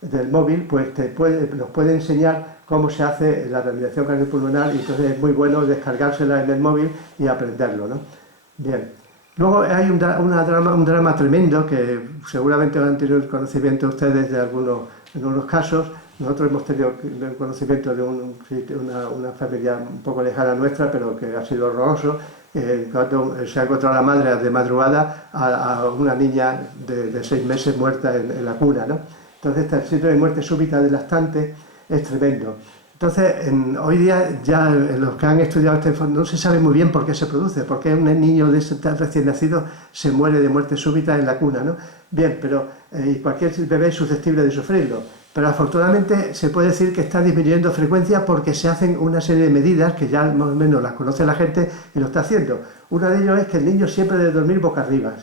del móvil, pues nos puede enseñar cómo se hace la rehabilitación cardiopulmonar, y entonces es muy bueno descargársela en el móvil y aprenderlo, ¿no? Bien. Luego hay un drama tremendo que seguramente han tenido conocimiento ustedes de en algunos casos. Nosotros hemos tenido conocimiento de una familia un poco lejana nuestra, pero que ha sido horroroso, cuando se ha encontrado la madre de madrugada a una niña de 6 meses muerta en la cuna, ¿no? Entonces, el síndrome de muerte súbita del lactante es tremendo. Entonces, hoy día ya los que han estudiado este no se sabe muy bien por qué se produce, por qué un niño recién nacido se muere de muerte súbita en la cuna, ¿no? Bien, pero cualquier bebé es susceptible de sufrirlo, pero afortunadamente se puede decir que está disminuyendo frecuencia porque se hacen una serie de medidas que ya más o menos las conoce la gente y lo está haciendo. Uno de ellos es que el niño siempre debe dormir boca arriba.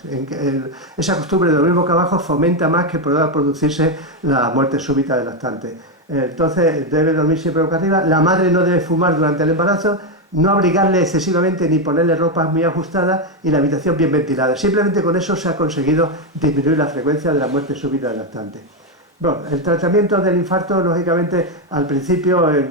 Esa costumbre de dormir boca abajo fomenta más que pueda producirse la muerte súbita del lactante. Entonces debe dormir siempre boca arriba. La madre no debe fumar durante el embarazo, no abrigarle excesivamente ni ponerle ropas muy ajustadas y la habitación bien ventilada. Simplemente con eso se ha conseguido disminuir la frecuencia de la muerte súbita del lactante. Bueno, el tratamiento del infarto, lógicamente, al principio en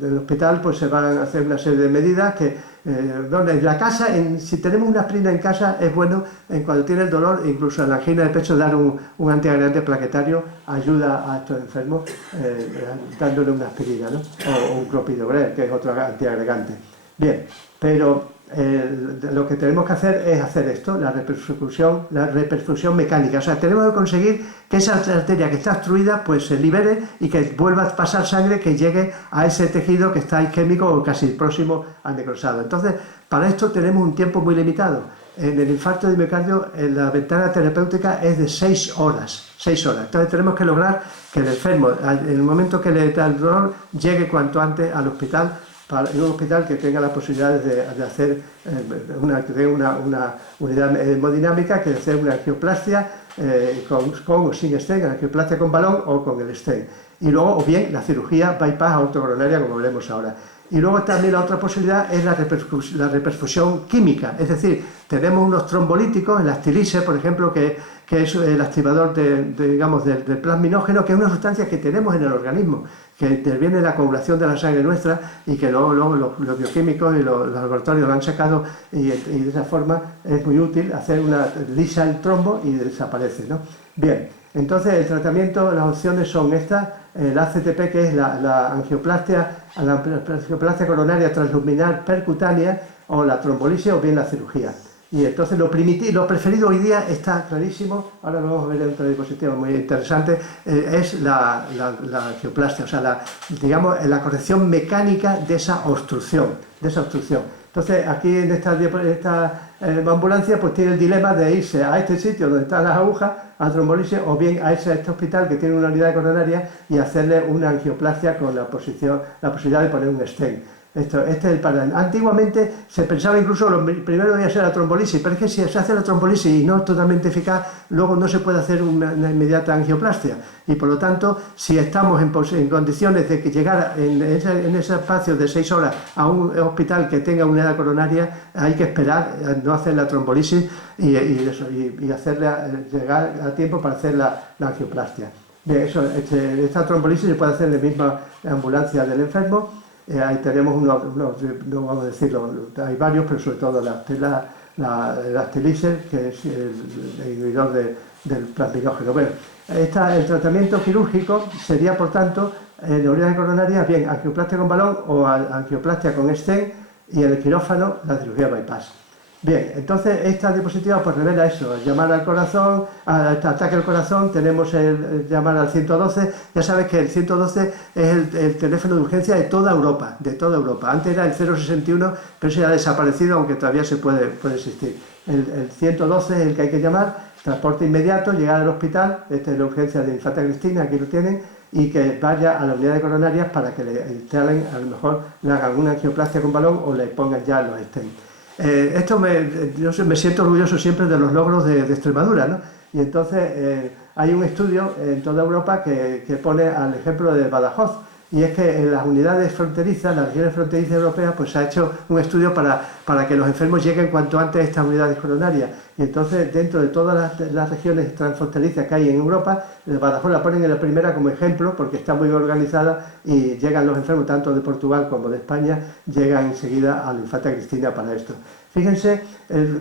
el hospital pues se van a hacer una serie de medidas que, en la casa, si tenemos una aspirina en casa, es bueno, cuando tiene el dolor, incluso en la angina de pecho, dar un antiagregante plaquetario ayuda a estos enfermos, dándole una aspirina, ¿no? O un clopidogrel, que es otro antiagregante. Bien, pero lo que tenemos que hacer es hacer esto, la reperfusión mecánica. O sea, tenemos que conseguir que esa arteria que está obstruida pues se libere y que vuelva a pasar sangre, que llegue a ese tejido que está isquémico o casi próximo al necrosado. Entonces, para esto tenemos un tiempo muy limitado. En el infarto de miocardio, la ventana terapéutica es de 6 horas. 6 horas. Entonces tenemos que lograr que el enfermo, en el momento que le da el dolor, llegue cuanto antes al hospital, en un hospital que tenga la posibilidad de hacer una unidad hemodinámica, que de hacer una angioplastia con o sin stent, angioplastia con balón o con el stent. Y luego, o bien, la cirugía bypass aortocoronaria, como veremos ahora. Y luego también la otra posibilidad es la reperfusión química, es decir, tenemos unos trombolíticos, el Actilise, por ejemplo, que es el activador del plasminógeno, que es una sustancia que tenemos en el organismo, que interviene en la coagulación de la sangre nuestra y que luego los bioquímicos y los laboratorios lo han sacado, y de esa forma es muy útil hacer una lisa el trombo y desaparece, ¿no? Bien, entonces el tratamiento, las opciones son estas: el ACTP, que es la angioplastia coronaria transluminal percutánea, o la trombolisis, o bien la cirugía. Y entonces lo preferido hoy día está clarísimo, ahora lo vamos a ver en otra diapositiva muy interesante, es la angioplastia, o sea, digamos, la corrección mecánica de esa obstrucción. Entonces, aquí en esta ambulancia pues tiene el dilema de irse a este sitio donde están las agujas, a trombolisis, o bien a este hospital que tiene una unidad coronaria y hacerle una angioplastia con la posibilidad de poner un stent. Este es el paradigma. Antiguamente se pensaba incluso lo primero debía ser la trombolisis, pero es que si se hace la trombolisis y no es totalmente eficaz, luego no se puede hacer una inmediata angioplastia. Y por lo tanto, si estamos en condiciones de que llegar en ese espacio de 6 horas a un hospital que tenga unidad coronaria, hay que esperar, no hacer la trombolisis y llegar a tiempo para hacer la angioplastia. Bien, esta trombolisis se puede hacer en la misma ambulancia del enfermo. Ahí tenemos no vamos a decirlo, hay varios, pero sobre todo el Actilise, que es el inhibidor del plasminógeno. Bueno, el tratamiento quirúrgico sería, por tanto, en la unidad coronaria, bien angioplastia con balón o angioplastia con stent, y en el quirófano la cirugía bypass. Bien, entonces esta diapositiva pues revela eso: llamar al corazón, ataque al corazón, tenemos el llamar al 112, ya sabes que el 112 es el teléfono de urgencia de toda Europa, Antes era el 061, pero eso ya ha desaparecido, aunque todavía puede existir. El 112 es el que hay que llamar, transporte inmediato, llegar al hospital, esta es la urgencia de Infanta Cristina, aquí lo tienen, y que vaya a la unidad de coronarias para que le instalen, a lo mejor le hagan una angioplastia con balón o le pongan ya los stents. Yo me siento orgulloso siempre de los logros de Extremadura, ¿no? Y entonces hay un estudio en toda Europa que pone al ejemplo de Badajoz. y es que en las unidades fronterizas, las regiones fronterizas europeas, pues se ha hecho un estudio para que los enfermos lleguen cuanto antes a estas unidades coronarias. Y entonces, dentro de todas las regiones transfronterizas que hay en Europa, Badajoz la ponen en la primera como ejemplo, porque está muy organizada y llegan los enfermos, tanto de Portugal como de España, llegan enseguida a la Infanta Cristina para esto. Fíjense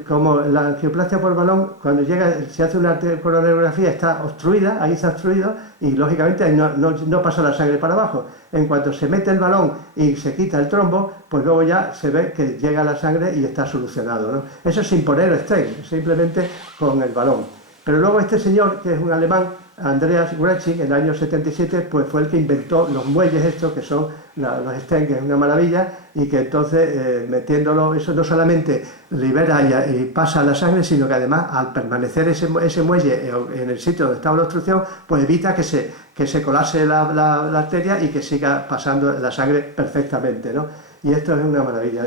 como la angioplastia por balón, cuando se hace una coronariografía, está obstruida, ahí está obstruido, y lógicamente no pasa la sangre para abajo. En cuanto se mete el balón y se quita el trombo, pues luego ya se ve que llega la sangre y está solucionado, ¿no? Eso sin poner stent, simplemente con el balón. Pero luego este señor, que es un alemán, Andreas Gretsching, en el año 77, pues fue el que inventó los muelles estos, que son los stents, que es una maravilla, y que entonces, metiéndolo, eso no solamente libera y pasa la sangre, sino que además, al permanecer ese muelle en el sitio donde estaba la obstrucción, pues evita que se colapse la arteria y que siga pasando la sangre perfectamente, ¿no? Y esto es una maravilla.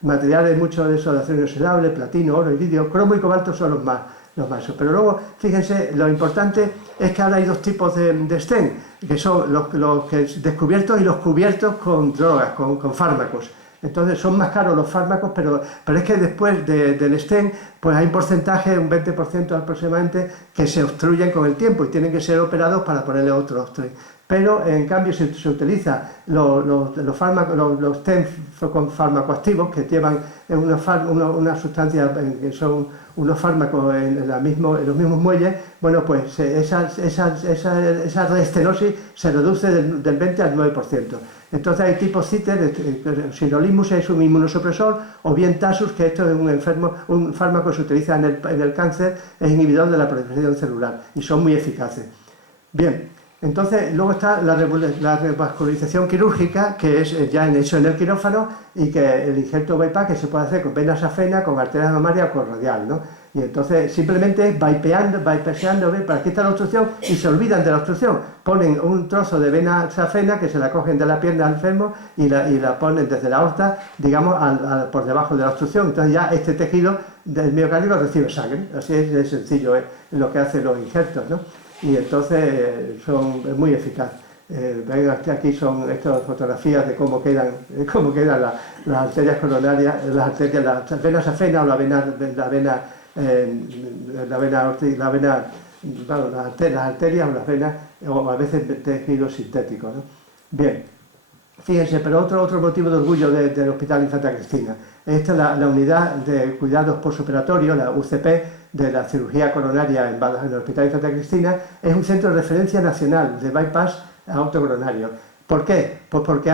Materiales, mucho de eso de acero inoxidable, platino, oro, iridio, cromo y cobalto son los más. Pero luego, fíjense, lo importante es que ahora hay dos tipos de stent, que son los descubiertos y los cubiertos con drogas, con fármacos. Entonces son más caros los fármacos, pero es que después del stent, pues hay un porcentaje, un 20% aproximadamente, que se obstruyen con el tiempo y tienen que ser operados para ponerle otro stent. Pero en cambio se utiliza los fármacos, los stents con fármacoactivos que llevan una sustancia que son unos fármacos en los mismos muelles. Bueno, pues esa reestenosis se reduce del 20 al 9%. Entonces hay tipo CITER, sirolimus es un inmunosupresor, o bien Tasus, que esto es un fármaco que se utiliza en el cáncer, es inhibidor de la proliferación celular y son muy eficaces. Bien. Entonces, luego está la revascularización quirúrgica, que es ya hecho en el quirófano, y que el injerto bypass que se puede hacer con vena safena, con arteria mamaria o con radial, ¿no? Y entonces simplemente es bypassando, para aquí está la obstrucción y se olvidan de la obstrucción. Ponen un trozo de vena safena que se la cogen de la pierna al enfermo y la ponen desde la aorta, digamos, por debajo de la obstrucción. Entonces ya este tejido del miocardio recibe sangre. Así es de sencillo lo que hacen los injertos, ¿no? Y entonces es muy eficaz. Ven, aquí son estas fotografías de cómo quedan las arterias coronarias, las venas safena o las arterias o las venas, o a veces tejido sintético, ¿no? Bien, fíjense, pero otro motivo de orgullo del Hospital Infanta Cristina. Esta es la unidad de cuidados postoperatorios, la UCP, de la cirugía coronaria en el Hospital Infanta Cristina. Es un centro de referencia nacional de bypass autocoronario. ¿Por qué? Pues porque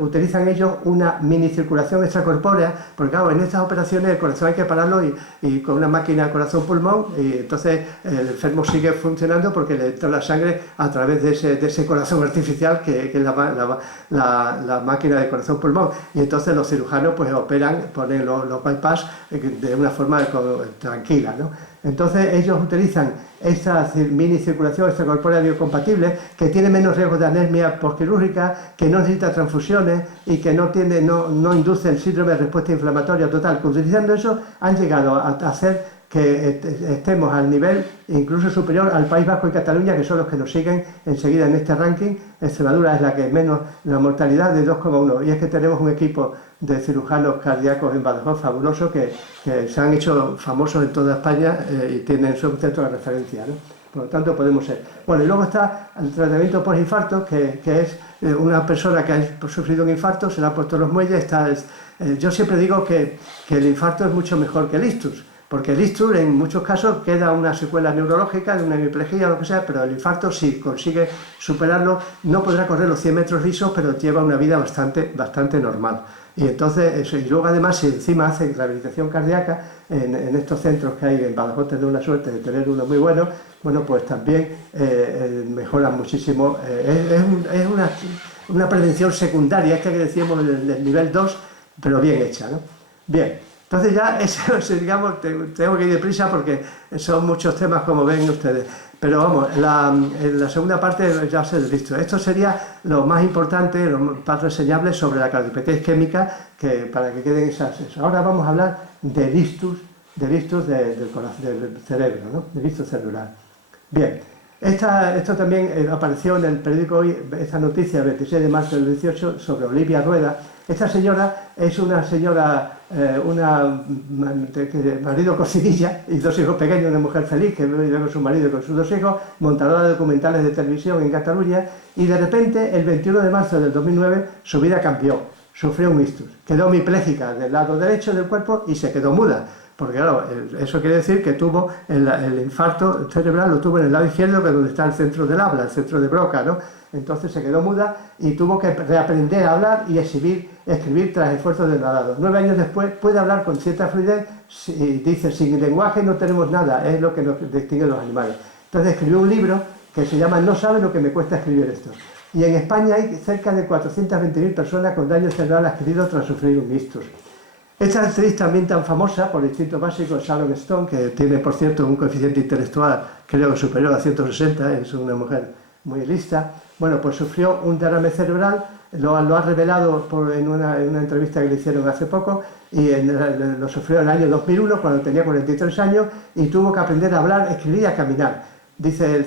utilizan ellos una minicirculación extracorpórea, porque claro, en estas operaciones el corazón hay que pararlo y con una máquina corazón-pulmón, y entonces el enfermo sigue funcionando porque le entra la sangre a través de ese corazón artificial que es la máquina de corazón-pulmón, y entonces los cirujanos pues ponen los bypass de una forma tranquila, ¿no? Entonces ellos utilizan esta minicirculación extracorpórea biocompatible, que tiene menos riesgo de anemia postquirúrgica, que no necesita transfusiones y que no induce el síndrome de respuesta inflamatoria total. Utilizando eso han llegado a hacer que estemos al nivel incluso superior al País Vasco y Cataluña, que son los que nos siguen enseguida en este ranking. Extremadura es la que menos, la mortalidad de 2,1, y es que tenemos un equipo de cirujanos cardíacos en Badajoz fabuloso que se han hecho famosos en toda España y son un centro de referencia, ¿no? Por lo tanto podemos ser. Bueno, y luego está el tratamiento post-infarto, que es una persona que ha sufrido un infarto, se le han puesto los muelles. Yo siempre digo que el infarto es mucho mejor que el ictus, porque el ictus en muchos casos queda una secuela neurológica de una hemiplegia o lo que sea, pero el infarto, si consigue superarlo, no podrá correr los 100 metros lisos, pero lleva una vida bastante normal. Y entonces, eso, y luego además, si encima hacen rehabilitación cardíaca en estos centros que hay en Badajoz, tenemos la suerte de tener uno muy bueno, pues también mejoran muchísimo. Es una prevención secundaria, esta que decíamos del nivel 2, pero bien hecha, ¿no? Bien, entonces ya, digamos, tengo que ir deprisa porque son muchos temas, como ven ustedes. Pero vamos, en la segunda parte ya se lo he visto. Esto sería lo más importante, lo más reseñable sobre la cardiopatía isquémica, para que queden esas. Ahora vamos a hablar del ictus del cerebro, ¿no? Del ictus celular. Bien, Esto también apareció en el periódico Hoy, esta noticia, el 26 de marzo del 18, sobre Olivia Rueda. Esta señora es una señora, marido cocinilla y 2 hijos pequeños, una mujer feliz que vive con su marido y con sus 2 hijos, montadora de documentales de televisión en Cataluña, y de repente, el 21 de marzo del 2009, su vida cambió. Sufrió un ictus. Quedó hemipléjica del lado derecho del cuerpo y se quedó muda. Porque claro, eso quiere decir que tuvo el infarto cerebral, lo tuvo en el lado izquierdo, que es donde está el centro del habla, el centro de Broca, ¿no? Entonces se quedó muda y tuvo que reaprender a hablar y escribir tras esfuerzos denadados. 9 años después puede hablar con cierta fluidez y dice, sin lenguaje no tenemos nada, es lo que nos distingue de los animales. Entonces escribió un libro que se llama No sabe lo que me cuesta escribir esto. Y en España hay cerca de 420.000 personas con daño cerebral adquirido tras sufrir un ictus. Esta actriz también tan famosa por el instinto básico, Sharon Stone, que tiene, por cierto, un coeficiente intelectual, creo, superior a 160, es una mujer muy lista, bueno, pues sufrió un derrame cerebral, lo ha revelado en una entrevista que le hicieron hace poco, y lo sufrió en el año 2001, cuando tenía 43 años, y tuvo que aprender a hablar, escribir y a caminar. Dice,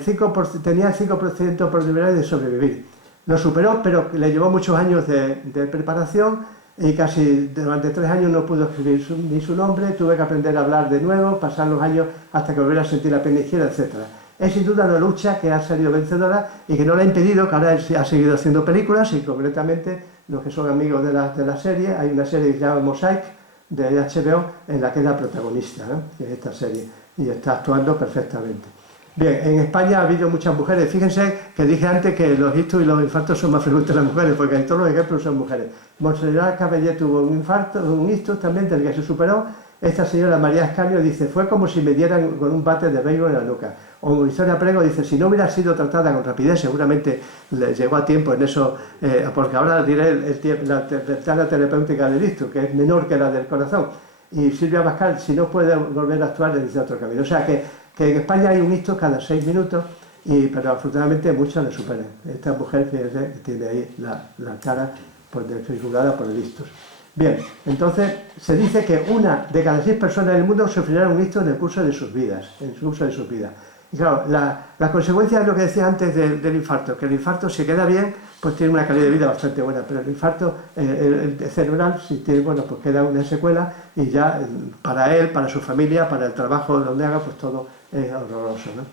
tenía el 5% de probabilidades de sobrevivir. Lo superó, pero le llevó muchos años de preparación, y casi durante 3 años no pudo escribir ni su nombre, tuve que aprender a hablar de nuevo, pasar los años hasta que volviera a sentir la pierna izquierda, etc. Es sin duda una lucha que ha salido vencedora y que no le ha impedido, que ahora ha seguido haciendo películas, y concretamente los que son amigos de la serie, hay una serie que se llama Mosaic, de HBO, en la que es la protagonista, ¿no? Que es esta serie, y está actuando perfectamente. Bien, en España ha habido muchas mujeres. Fíjense que dije antes que los ictus y los infartos son más frecuentes en las mujeres, porque en todos los ejemplos son mujeres. Montserrat Caballé tuvo un ictus también, del que se superó. Esta señora María Escaño dice, fue como si me dieran con un bate de béisbol en la nuca. O Victoria Prego dice, si no hubiera sido tratada con rapidez, seguramente le llegó a tiempo en eso, porque ahora diré la ventana terapéutica del ictus, que es menor que la del corazón. Y Silvia Pascal, si no puede volver a actuar, le dice otro camino. O sea que en España hay un ictus cada 6 minutos, pero afortunadamente muchos le superan. Esta mujer, fíjense, que tiene ahí la cara desfigurada por el ictus. Bien, entonces se dice que 1 de cada 6 personas en el mundo sufrirá un ictus en el curso de sus vidas, Y claro, la consecuencia es lo que decía antes del infarto, que el infarto, si queda bien, pues tiene una calidad de vida bastante buena, pero el infarto el cerebral, si tiene, bueno, pues queda una secuela, y ya para él, para su familia, para el trabajo donde haga, pues todo es horroroso, ¿no?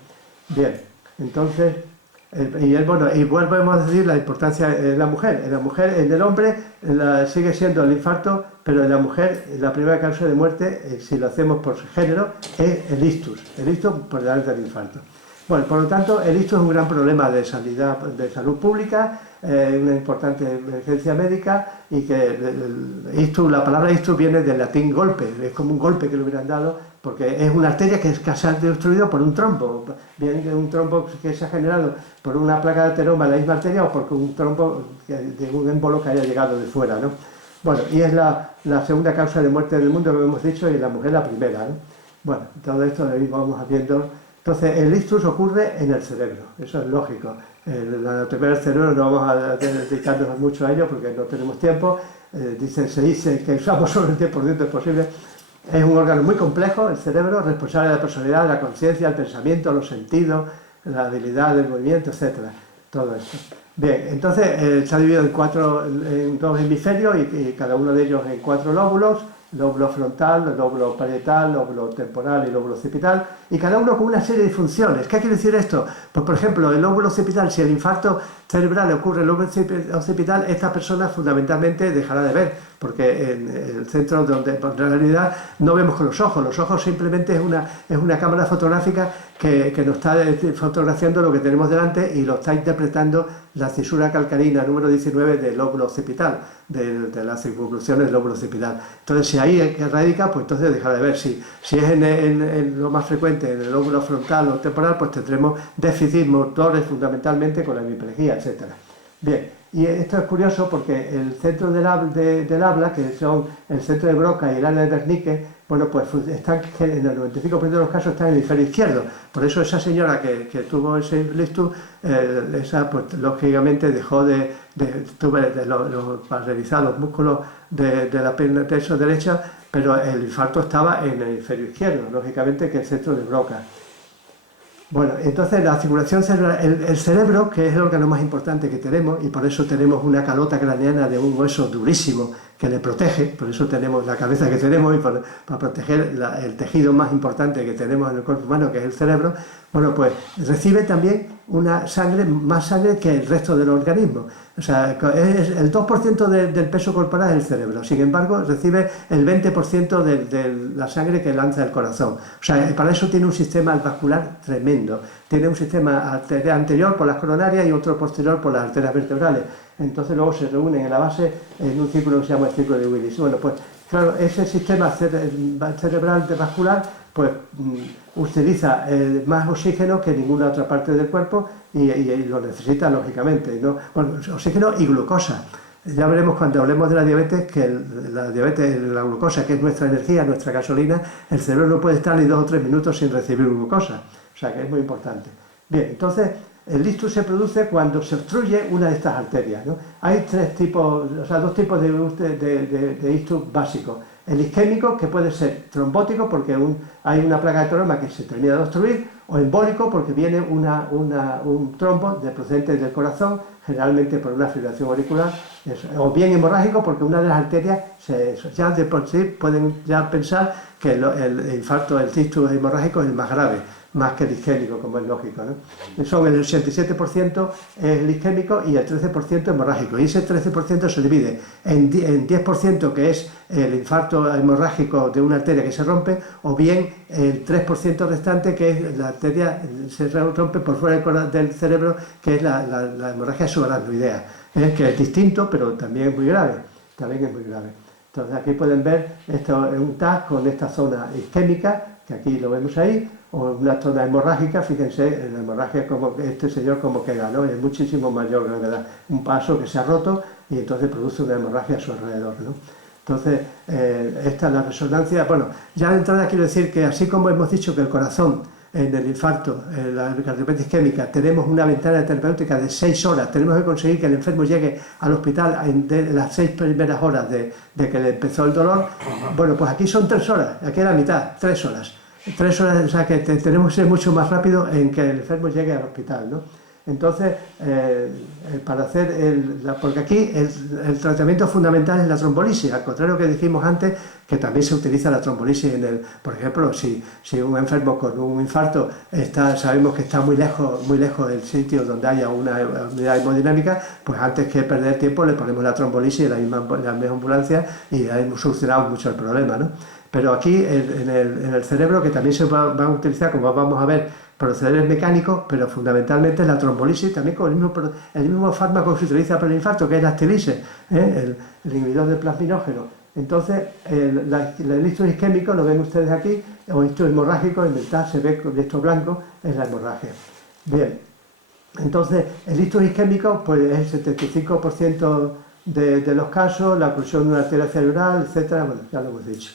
Bien, entonces, y volvemos a decir la importancia de la mujer. En la mujer, en el hombre, sigue siendo el infarto, pero en la mujer, la primera causa de muerte, si lo hacemos por género, es el ictus por delante del infarto. Bueno, por lo tanto, el ictus es un gran problema de salud pública, una importante emergencia médica, y que la palabra ictus viene del latín golpe, es como un golpe que le hubieran dado, porque es una arteria que se ha destruido por un trombo, bien de un trombo que se ha generado por una placa de ateroma en la misma arteria, o porque un trombo de un émbolo que haya llegado de fuera, ¿no? Bueno, y es la segunda causa de muerte del mundo, como hemos dicho, y la mujer la primera, ¿no? Bueno, todo esto lo vamos viendo. Entonces, el ictus ocurre en el cerebro, eso es lógico. La anatomía del cerebro no vamos a dedicarnos mucho a ello porque no tenemos tiempo. Se dice que usamos solo el 10% es posible. Es un órgano muy complejo, el cerebro, responsable de la personalidad, de la conciencia, el pensamiento, los sentidos, la habilidad del movimiento, etc. Todo esto. Bien, entonces se ha dividido en 2 hemisferios, y cada uno de ellos en 4 lóbulos: lóbulo frontal, lóbulo parietal, lóbulo temporal y lóbulo occipital, y cada uno con una serie de funciones. ¿Qué quiere decir esto? Pues, por ejemplo, el lóbulo occipital, si el infarto cerebral ocurre en el lóbulo occipital, esta persona fundamentalmente dejará de ver, porque en el centro donde en realidad no vemos con los ojos simplemente es una cámara fotográfica que nos está fotografiando lo que tenemos delante, y lo está interpretando la cisura calcarina número 19 del lóbulo occipital, de las circunvoluciones del lóbulo occipital. Entonces, si ahí es que radica, pues entonces dejará de ver. Si es en lo más frecuente, en el lóbulo frontal o temporal, pues tendremos déficits motores fundamentalmente con la hemiplegia, etc. Bien, y esto es curioso porque el centro del habla, que son el centro de Broca y el área de Wernicke, bueno, pues están, en el 95% de los casos están en el hemisferio izquierdo. Por eso esa señora que tuvo ese ictus, pues lógicamente dejó para revisar los músculos de la pierna derecha, pero el infarto estaba en el hemisferio izquierdo, lógicamente, que es el centro de Broca. Bueno, entonces la circulación cerebral, el cerebro, que es el órgano más importante que tenemos, y por eso tenemos una calota craneana de un hueso durísimo que le protege, por eso tenemos la cabeza que tenemos, y para proteger el tejido más importante que tenemos en el cuerpo humano, que es el cerebro, bueno, pues recibe también más sangre que el resto del organismo. O sea, el 2% del peso corporal es el cerebro, sin embargo, recibe el 20% de la sangre que lanza el corazón. O sea, para eso tiene un sistema vascular tremendo. Tiene un sistema anterior por las coronarias y otro posterior por las arterias vertebrales. Entonces luego se reúnen en la base en un círculo que se llama el círculo de Willis. Bueno, pues claro, ese sistema cerebral vascular pues utiliza más oxígeno que ninguna otra parte del cuerpo y lo necesita lógicamente, ¿no? Bueno, oxígeno y glucosa. Ya veremos cuando hablemos de la diabetes que la glucosa, que es nuestra energía, nuestra gasolina, el cerebro no puede estar ni 2 o 3 minutos sin recibir glucosa. O sea que es muy importante. Bien, entonces el ictus se produce cuando se obstruye una de estas arterias, ¿no? Hay dos tipos de ictus básicos. El isquémico, que puede ser trombótico porque hay una placa de tromba que se termina de obstruir, o embólico porque viene un trombo procedente del corazón, generalmente por una fibrilación auricular, o bien hemorrágico porque una de las arterias, ya de por sí pueden ya pensar que el infarto, el ictus hemorrágico es el más grave, más que el isquémico, como es lógico, ¿no? Son el 87% es el isquémico y el 13% hemorrágico. Y ese 13% se divide en 10% que es el infarto hemorrágico de una arteria que se rompe, o bien el 3% restante que es la arteria se rompe por fuera del cerebro, que es la hemorragia subaracnoidea, que es distinto, pero también es muy grave. Entonces aquí pueden ver esto es un TAC con esta zona isquémica, que aquí lo vemos ahí, o una zona hemorrágica. Fíjense en la hemorragia como este señor como queda, ¿no? Es muchísimo mayor gravedad, un vaso que se ha roto y entonces produce una hemorragia a su alrededor, ¿no? Entonces, esta es la resonancia. Bueno, ya de entrada quiero decir que así como hemos dicho que el corazón en el infarto, en la cardiopatía isquémica, tenemos una ventana terapéutica de 6 horas, tenemos que conseguir que el enfermo llegue al hospital en las 6 primeras horas de que le empezó el dolor. Bueno, pues aquí son 3 horas, aquí es la mitad, 3 horas. 3 horas, o sea que tenemos que ser mucho más rápido en que el enfermo llegue al hospital, ¿no? Entonces, para hacer porque aquí el tratamiento fundamental es la trombolisis, al contrario que dijimos antes, que también se utiliza la trombolisis por ejemplo, si un enfermo con un infarto sabemos que está muy lejos del sitio donde haya una unidad hemodinámica, pues antes que perder tiempo le ponemos la trombolisis en la misma ambulancia y hemos solucionado mucho el problema, ¿no? Pero aquí en el cerebro, que también se van a utilizar, como vamos a ver, procederes mecánicos, pero fundamentalmente la trombolisis, también con el mismo fármaco que se utiliza para el infarto, que es la actilisis, el inhibidor del plasminógeno. Entonces, el ictus isquémico, lo ven ustedes aquí, o ictus hemorrágico, en el TAC se ve con esto blanco, es la hemorragia. Bien, entonces, el ictus isquémico, pues es el 75% de los casos, la oclusión de una arteria cerebral, etcétera, bueno, ya lo hemos dicho.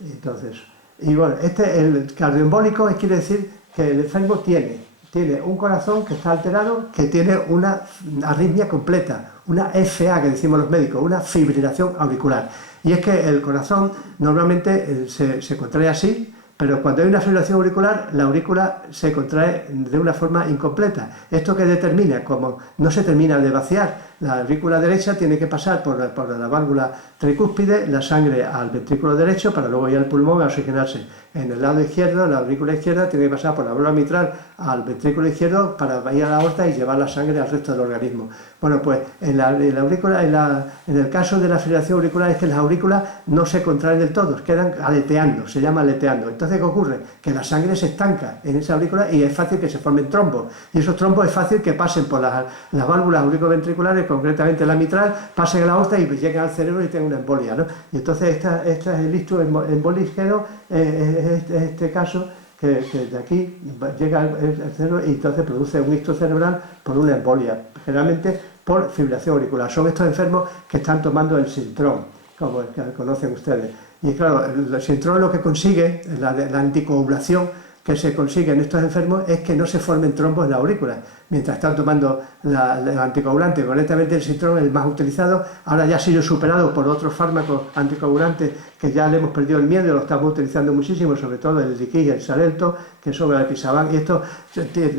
Entonces, y bueno, el cardioembólico quiere decir que el enfermo tiene un corazón que está alterado, que tiene una arritmia completa, una FA que decimos los médicos, una fibrilación auricular. Y es que el corazón normalmente se contrae así, pero cuando hay una fibrilación auricular, la aurícula se contrae de una forma incompleta. Esto que determina, como no se termina de vaciar, la aurícula derecha tiene que pasar por la válvula tricúspide, la sangre al ventrículo derecho para luego ir al pulmón a oxigenarse. En el lado izquierdo, la aurícula izquierda tiene que pasar por la válvula mitral al ventrículo izquierdo para ir a la aorta y llevar la sangre al resto del organismo. Bueno, pues en el caso de la fibrilación auricular es que las aurículas no se contraen del todo, quedan aleteando, se llama aleteando. Entonces, ¿qué ocurre? Que la sangre se estanca en esa aurícula y es fácil que se formen trombos. Y esos trombos es fácil que pasen por las válvulas auricoventriculares, concretamente la mitral, pasen a la aorta y lleguen al cerebro y tengan una embolia, ¿no? Y entonces este es el ictus embolígeno, este caso, que de aquí llega el cerebro y entonces produce un ictus cerebral por una embolia, generalmente por fibrilación auricular. Son estos enfermos que están tomando el Sintrón, como el que conocen ustedes. Y claro, el Sintrón lo que consigue, la anticoagulación, que se consigue en estos enfermos es que no se formen trombos en la aurícula. Mientras están tomando el anticoagulante, concretamente el Sintrón, el más utilizado, ahora ya ha sido superado por otros fármacos anticoagulantes que ya le hemos perdido el miedo y lo estamos utilizando muchísimo, sobre todo el Liquid y el Xarelto, que son el Episaban. Y esto,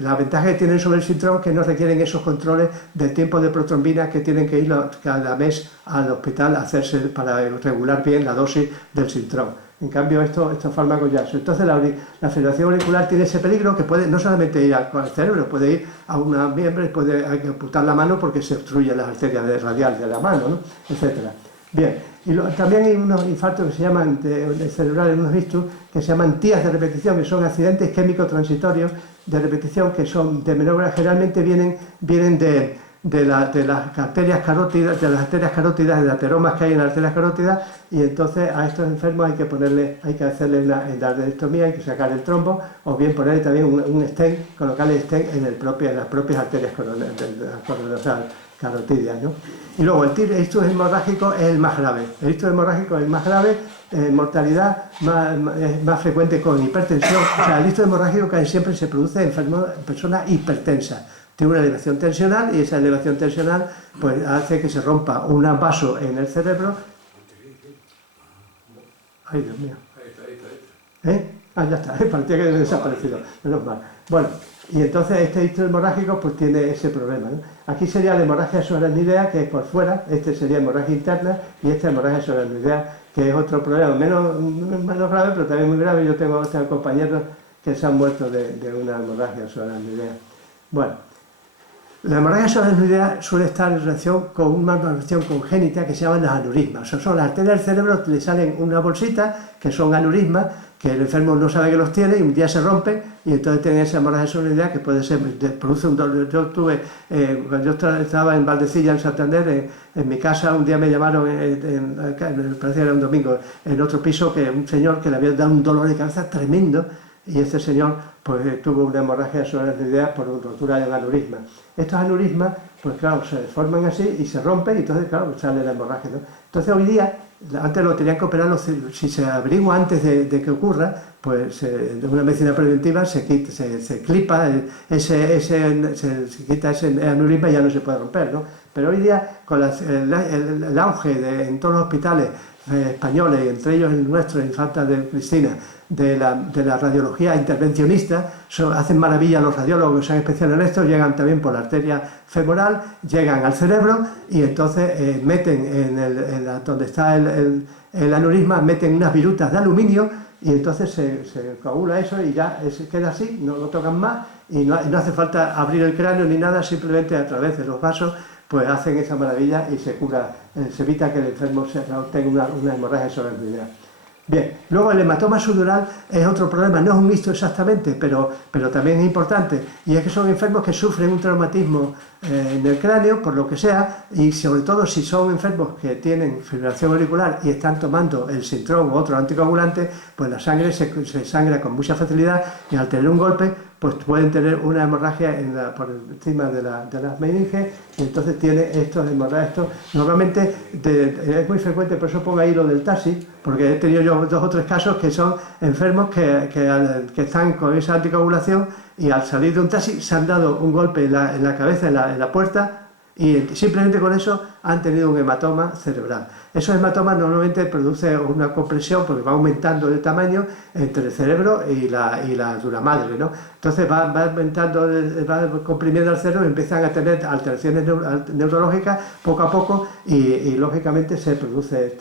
la ventaja que tienen sobre el Sintrón es que no requieren esos controles del tiempo de protrombina que tienen que ir cada mes al hospital a hacerse para regular bien la dosis del Sintrón. En cambio, estos fármacos ya son. Entonces, la fibrilación auricular tiene ese peligro que puede no solamente ir al cerebro, puede ir a una miembro, hay que amputar la mano porque se obstruyen las arterias radiales de la mano, ¿no? Etcétera. Bien, y también hay unos infartos que se llaman cerebrales, unos ictus, que se llaman TIAs de repetición, que son accidentes químicos transitorios de repetición, que son de menor grado, generalmente vienen de las arterias carótidas, de ateromas que hay en las arterias carótidas, y entonces a estos enfermos hay que hacerle una endarterectomía, hay que sacar el trombo, o bien ponerle también un stent, colocarle stent en las propias arterias carotidias, ¿no? Y luego el ictus hemorrágico es el más grave. El ictus hemorrágico es el más grave, mortalidad más frecuente con hipertensión. O sea, el ictus hemorrágico casi siempre se produce en personas hipertensas. Tiene una elevación tensional y esa elevación tensional pues hace que se rompa un vaso en el cerebro. Ay, Dios mío. Ya está, parecía que había desaparecido, menos mal. Bueno, y entonces este ictus hemorrágico pues tiene ese problema, ¿no? Aquí sería la hemorragia subaracnoidea, que es por fuera, este sería hemorragia interna, y esta hemorragia subaracnoidea, que es otro problema, menos grave, pero también muy grave. Yo tengo compañeros que se han muerto de una hemorragia subaracnoidea. Bueno, la hemorragia subaracnoidea suele estar en relación con una malformación congénita que se llaman los aneurismas. O sea, son las arterias del cerebro que le salen una bolsita, que son aneurismas, que el enfermo no sabe que los tiene y un día se rompe y entonces tiene esa hemorragia subaracnoidea que puede ser, produce un dolor. Cuando yo estaba en Valdecilla, en Santander, en mi casa, un día me llamaron, parece que era un domingo, en otro piso, que un señor que le había dado un dolor de cabeza tremendo, y este señor pues tuvo una hemorragia subaracnoidea por una rotura del aneurisma. Estos aneurismas, pues claro, se forman así y se rompen y entonces, claro, sale la hemorragia, ¿no? Entonces hoy día, antes lo tenían que operar, si se averigua antes de que ocurra, pues de una medicina preventiva se clipa, se quita ese aneurisma y ya no se puede romper, ¿no? Pero hoy día, con el auge en todos los hospitales españoles, y entre ellos el nuestro, el Infanta de Cristina, de la radiología intervencionista, hacen maravilla los radiólogos que son especiales en esto, llegan también por la arteria femoral, llegan al cerebro y entonces meten donde está el aneurisma, meten unas virutas de aluminio y entonces se coagula eso y ya queda así, no lo tocan más y no hace falta abrir el cráneo ni nada, simplemente a través de los vasos pues hacen esa maravilla y se cura, se evita que el enfermo tenga una hemorragia subaracnoidea. Bien, luego el hematoma subdural es otro problema, no es un ictus exactamente, pero también es importante, y es que son enfermos que sufren un traumatismo en el cráneo, por lo que sea, y sobre todo si son enfermos que tienen fibrilación auricular y están tomando el Sintrón u otro anticoagulante, pues la sangre se sangra con mucha facilidad y al tener un golpe, pues pueden tener una hemorragia por encima de las meninges y entonces tiene estos hemorragias. Normalmente es muy frecuente, por eso pongo ahí lo del taxi, porque he tenido yo 2 o 3 casos que son enfermos que están con esa anticoagulación y al salir de un taxi se han dado un golpe en la cabeza, en la puerta, y simplemente con eso han tenido un hematoma cerebral. Esos hematomas normalmente producen una compresión porque va aumentando el tamaño entre el cerebro y la dura madre, ¿no? Entonces va aumentando, va comprimiendo el cerebro y empiezan a tener alteraciones neurológicas poco a poco y lógicamente se produce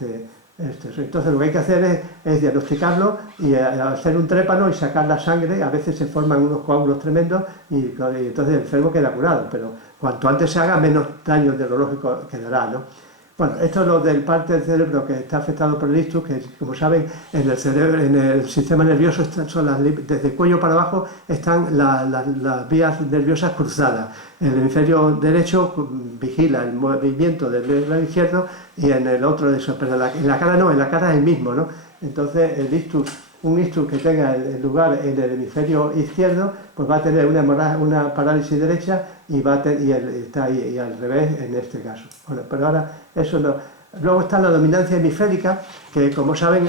entonces lo que hay que hacer es diagnosticarlo y hacer un trépano y sacar la sangre. A veces se forman unos coágulos tremendos y entonces el enfermo queda curado, pero cuanto antes se haga, menos daño neurológico quedará, ¿no? Bueno, esto es lo del parte del cerebro que está afectado por el ictus, que como saben, en el cerebro, en el sistema nervioso desde el cuello para abajo están las vías nerviosas cruzadas. El hemisferio derecho vigila el movimiento del hemisferio izquierdo y en el otro eso, pero en la cara no, en la cara es el mismo, ¿no? Entonces un ictus que tenga el lugar en el hemisferio izquierdo, pues va a tener una parálisis derecha y está ahí y al revés en este caso. Bueno, pero ahora eso no. Luego está la dominancia hemisférica, que como saben,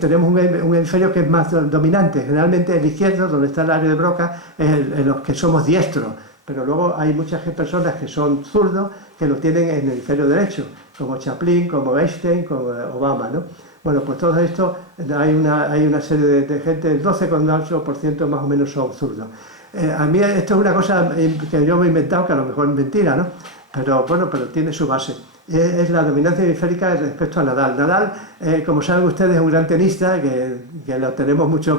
tenemos un hemisferio que es más dominante. Generalmente el izquierdo, donde está el área de Broca, es los que somos diestros. Pero luego hay muchas personas que son zurdos que lo tienen en el hemisferio derecho, como Chaplin, como Einstein, como Obama, ¿no? Bueno, pues todo esto, hay una serie de gente, el 12,8% más o menos son zurdos. A mí esto es una cosa que yo me he inventado, que a lo mejor es mentira, ¿no? Pero bueno, pero tiene su base. Es la dominancia hemisférica respecto a Nadal. Nadal, como saben ustedes, es un gran tenista, que lo tenemos muchos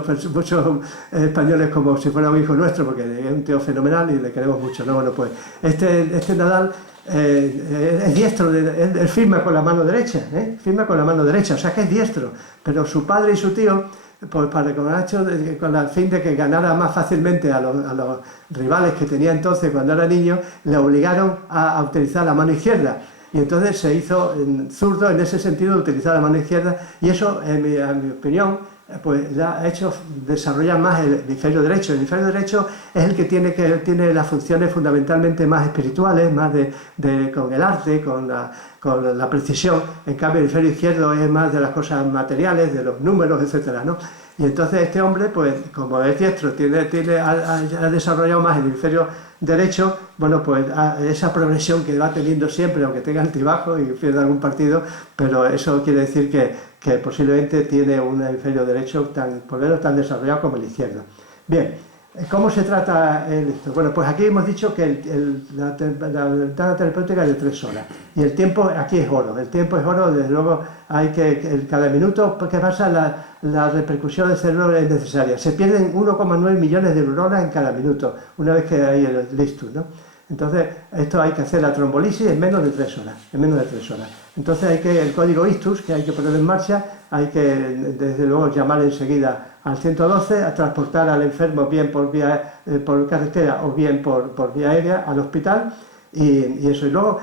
españoles como si fuera un hijo nuestro, porque es un tío fenomenal y le queremos mucho, ¿no? Bueno, pues este Nadal es diestro, él firma con la mano derecha, firma con la mano derecha, o sea que es diestro, pero su padre y su tío, pues con el fin de que ganara más fácilmente a los rivales que tenía entonces cuando era niño, le obligaron a utilizar la mano izquierda. Y entonces se hizo zurdo en ese sentido de utilizar la mano izquierda, y eso, en mi opinión, pues le ha hecho desarrollar más el hemisferio derecho. El hemisferio derecho es el que tiene las funciones fundamentalmente más espirituales, más con el arte, con la precisión. En cambio, el hemisferio izquierdo es más de las cosas materiales, de los números, etcétera, ¿no? Y entonces este hombre, pues como es diestro, ha desarrollado más el hemisferio derecho. Bueno, pues esa progresión que va teniendo siempre, aunque tenga altibajos y pierda algún partido, pero eso quiere decir que posiblemente tiene un hemisferio derecho por lo menos tan desarrollado como el izquierdo. Bien, ¿cómo se trata esto? Bueno, pues aquí hemos dicho que la ventana terapéutica es de 3 horas, y el tiempo aquí es oro. El tiempo es oro, desde luego hay cada minuto que pasa la repercusión del cerebro es necesaria. Se pierden 1,9 millones de neuronas en cada minuto, una vez que hay el ictus, ¿no? Entonces, esto hay que hacer la trombolisis en menos de 3 horas, Entonces el código ictus, que hay que poner en marcha, hay que, desde luego, llamar enseguida al 112, a transportar al enfermo bien por carretera o bien por vía aérea al hospital, y eso. Y luego,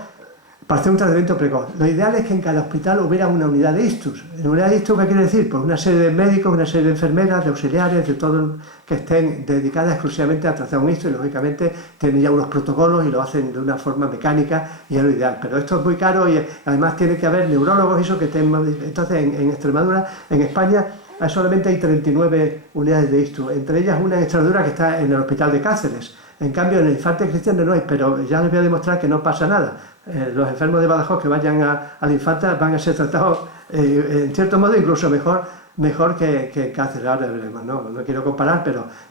para hacer un tratamiento precoz, lo ideal es que en cada hospital hubiera una unidad de ictus. ¿En unidad de ictus qué quiere decir? Pues una serie de médicos, una serie de enfermeras, de auxiliares, de todo, que estén dedicadas exclusivamente a tratar un ictus, y lógicamente tienen ya unos protocolos y lo hacen de una forma mecánica, y es lo ideal. Pero esto es muy caro, y además tiene que haber neurólogos, eso que estén. Entonces en Extremadura, en España, solamente hay 39 unidades de ictus, entre ellas una en Extremadura que está en el hospital de Cáceres. En cambio, en el Infante Cristiano no hay, pero ya les voy a demostrar que no pasa nada. Los enfermos de Badajoz que vayan al Infanta van a ser tratados, en cierto modo, incluso mejor que en Cáceres. Ahora veremos, no quiero comparar,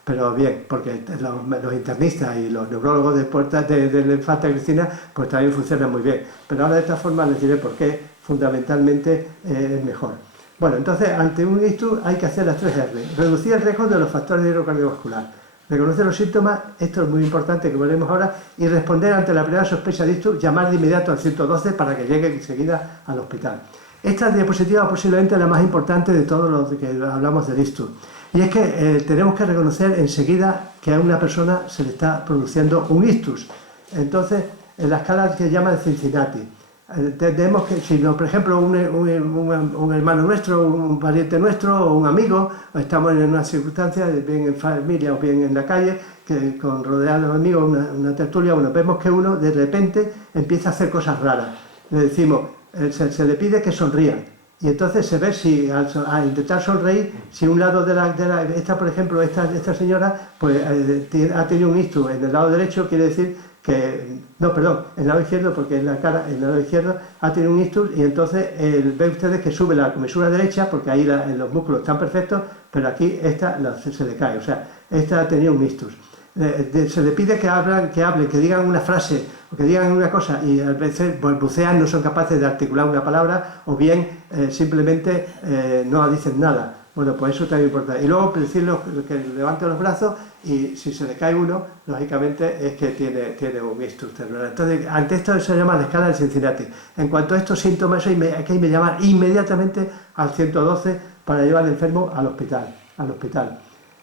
pero bien, porque los internistas y los neurólogos del Infanta Cristina pues también funcionan muy bien. Pero ahora de esta forma les diré por qué fundamentalmente es mejor. Bueno, entonces, ante un ictus hay que hacer las 3 R. Reducir el riesgo de los factores de riesgo cardiovascular. Reconocer los síntomas, esto es muy importante, que veremos ahora, y responder ante la primera sospecha de ictus, llamar de inmediato al 112 para que llegue enseguida al hospital. Esta diapositiva posiblemente es la más importante de todos los que hablamos del ictus. Y es que tenemos que reconocer enseguida que a una persona se le está produciendo un ictus. Entonces, en la escala que llama de Cincinnati, tenemos que, si no, por ejemplo, un hermano nuestro, un pariente nuestro o un amigo, o estamos en una circunstancia, bien en familia o bien en la calle, que con rodeados de amigos, una tertulia, bueno, vemos que uno de repente empieza a hacer cosas raras. Le decimos, se le pide que sonrían, y entonces se ve si al intentar sonreír, si un lado esta, por ejemplo, esta señora, pues ha tenido un ictus en el lado derecho, quiere decir el lado izquierdo, porque en la cara, el lado izquierdo ha tenido un ictus, y entonces ven ustedes que sube la comisura derecha, porque ahí los músculos están perfectos, pero aquí se le cae, o sea, esta ha tenido un ictus. Se le pide que hablen, que digan una frase, o que digan una cosa, y a veces balbucean, no son capaces de articular una palabra, o bien simplemente no dicen nada. Bueno, pues eso también importa. Y luego decirle que levante los brazos, y si se le cae uno, lógicamente es que tiene un ictus cerebral. Entonces, ante esto se llama la escala de Cincinnati. En cuanto a estos síntomas, hay que llamar inmediatamente al 112 para llevar al enfermo al hospital.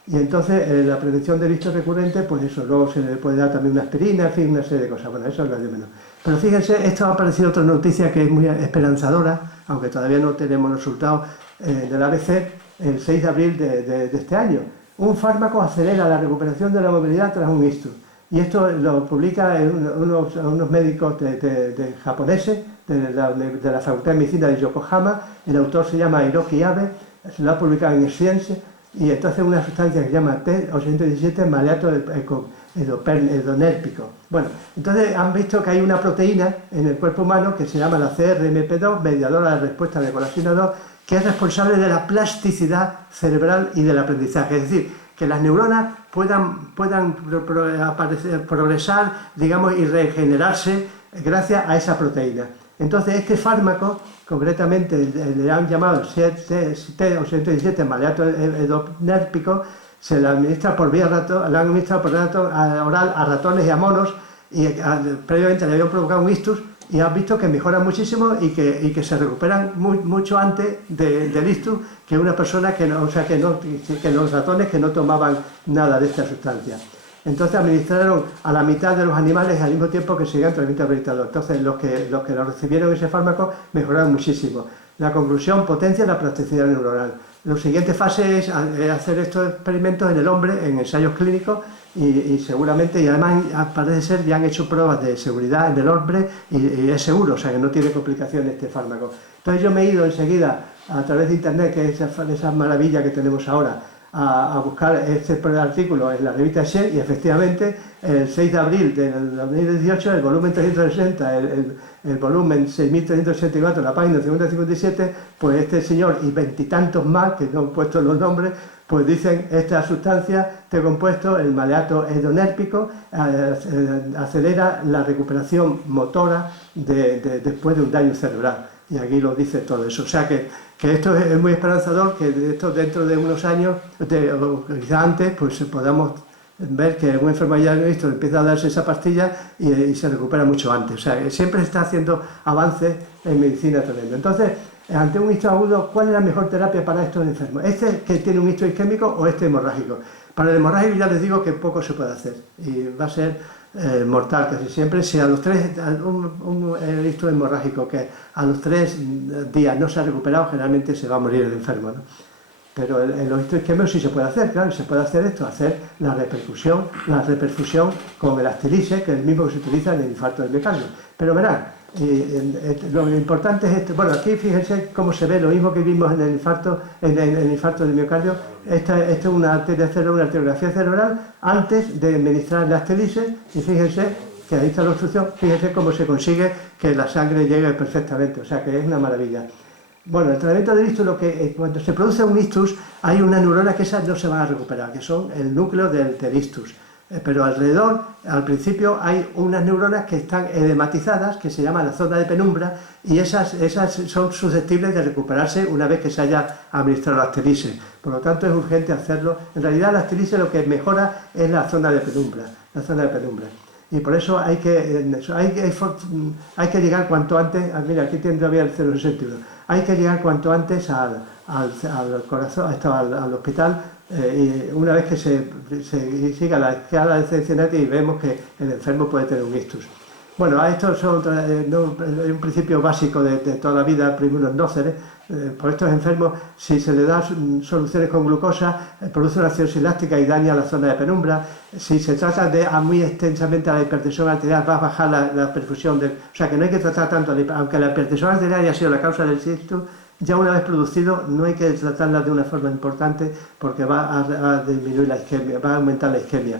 Y entonces, la prevención del ictus recurrente, pues eso, luego se le puede dar también una aspirina, en fin, una serie de cosas. Bueno, eso es lo de menos. Pero fíjense, esto ha aparecido otra noticia que es muy esperanzadora, aunque todavía no tenemos resultados del ABC, el 6 de abril de este año. Un fármaco acelera la recuperación de la movilidad tras un ictus. Y esto lo publica unos médicos japoneses, de la Facultad de Medicina de Yokohama. El autor se llama Hiroki Abe, se lo ha publicado en Science, y entonces una sustancia que se llama T817 maleato edonérpico. Bueno, entonces han visto que hay una proteína en el cuerpo humano que se llama la CRMP2, mediadora de respuesta de colasina 2, que es responsable de la plasticidad cerebral y del aprendizaje. Es decir, que las neuronas puedan progresar, digamos, y regenerarse gracias a esa proteína. Entonces, este fármaco, concretamente le han llamado T817 maleato edonérpico, se le administra por vía oral a ratones y a monos, y previamente le habían provocado un ictus, y han visto que mejoran muchísimo y que se recuperan mucho antes del ictus que una persona que los ratones que no tomaban nada de esta sustancia. Entonces administraron a la mitad de los animales al mismo tiempo que seguían tratamiento habilitador. Entonces los que lo recibieron ese fármaco mejoraron muchísimo. La conclusión: potencia la plasticidad neuronal. La siguiente fase es hacer estos experimentos en el hombre, en ensayos clínicos, y seguramente, y además parece ser, ya han hecho pruebas de seguridad en el hombre y es seguro, o sea que no tiene complicaciones este fármaco. Entonces yo me he ido enseguida a través de internet, que es esa maravilla que tenemos ahora, a buscar este artículo en la revista Shell, y efectivamente el 6 de abril del 2018, el volumen 360, el volumen 6364, la página 257, pues este señor y veintitantos más, que no han puesto los nombres, pues dicen: esta sustancia, este compuesto, el maleato edonérpico, acelera la recuperación motora después de un daño cerebral. Y aquí lo dice todo eso. O sea que esto es muy esperanzador, que esto dentro de unos años, o quizá antes, pues podamos ver que un enfermo ya visto empieza a darse esa pastilla y se recupera mucho antes. O sea, que siempre se está haciendo avances en medicina tremendo. Entonces, ante un ictus agudo, ¿cuál es la mejor terapia para estos enfermos? ¿Este que tiene un ictus isquémico o este hemorrágico? Para el hemorrágico ya les digo que poco se puede hacer y va a ser mortal casi siempre. Si a los 3, un ictus hemorrágico que a los 3 días no se ha recuperado, generalmente se va a morir el enfermo, ¿no? Pero en los ictus isquémicos sí se puede hacer, claro, se puede hacer esto, hacer la reperfusión con el Actilyse, que es el mismo que se utiliza en el infarto del miocardio. Pero verán, lo importante es esto. Bueno, aquí fíjense cómo se ve lo mismo que vimos en el infarto, el infarto del miocardio. Esta es una arteriografía cerebral antes de administrar el Actilyse, y fíjense que ahí está la obstrucción. Fíjense cómo se consigue que la sangre llegue perfectamente, o sea que es una maravilla. Bueno, el tratamiento del ictus, cuando se produce un ictus, hay una neurona que esas no se van a recuperar, que son el núcleo del ictus. Pero alrededor, al principio, hay unas neuronas que están edematizadas, que se llaman la zona de penumbra, y esas son susceptibles de recuperarse una vez que se haya administrado la Actilyse. Por lo tanto, es urgente hacerlo. En realidad, la Actilyse lo que mejora es la zona de penumbra, Y por eso hay que llegar cuanto antes. Mira, aquí tiene todavía el 061. Hay que llegar cuanto antes al corazón, al hospital, y una vez que se siga la escala de Cincinnati y vemos que el enfermo puede tener un ictus. Bueno, esto es un principio básico de toda la vida, primeros nóceres. Por estos enfermos, si se le da soluciones con glucosa, produce una acidosis láctica y daña la zona de penumbra. Si se trata muy extensamente a la hipertensión arterial, va a bajar la perfusión. O sea que no hay que tratar tanto, aunque la hipertensión arterial haya sido la causa del ictus, ya una vez producido no hay que tratarla de una forma importante, porque va a disminuir la isquemia, va a aumentar la isquemia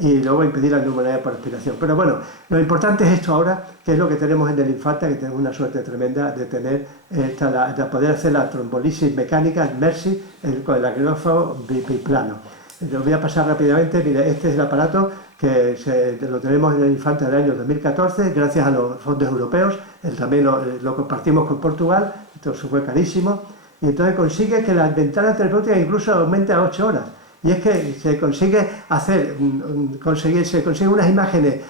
y luego impedir la neumonía por aspiración. Pero bueno, lo importante es esto ahora, que es lo que tenemos en el Infarta, que tenemos una suerte tremenda de tener de poder hacer la trombolisis mecánica, el MERSI, con el aquirófano biplano. Lo voy a pasar rápidamente. Mire, este es el aparato que lo tenemos en el Infante del año 2014, gracias a los fondos europeos. También lo compartimos con Portugal, entonces fue carísimo. Y entonces consigue que la ventana terapéutica incluso aumente a 8 horas. Y es que se consigue unas imágenes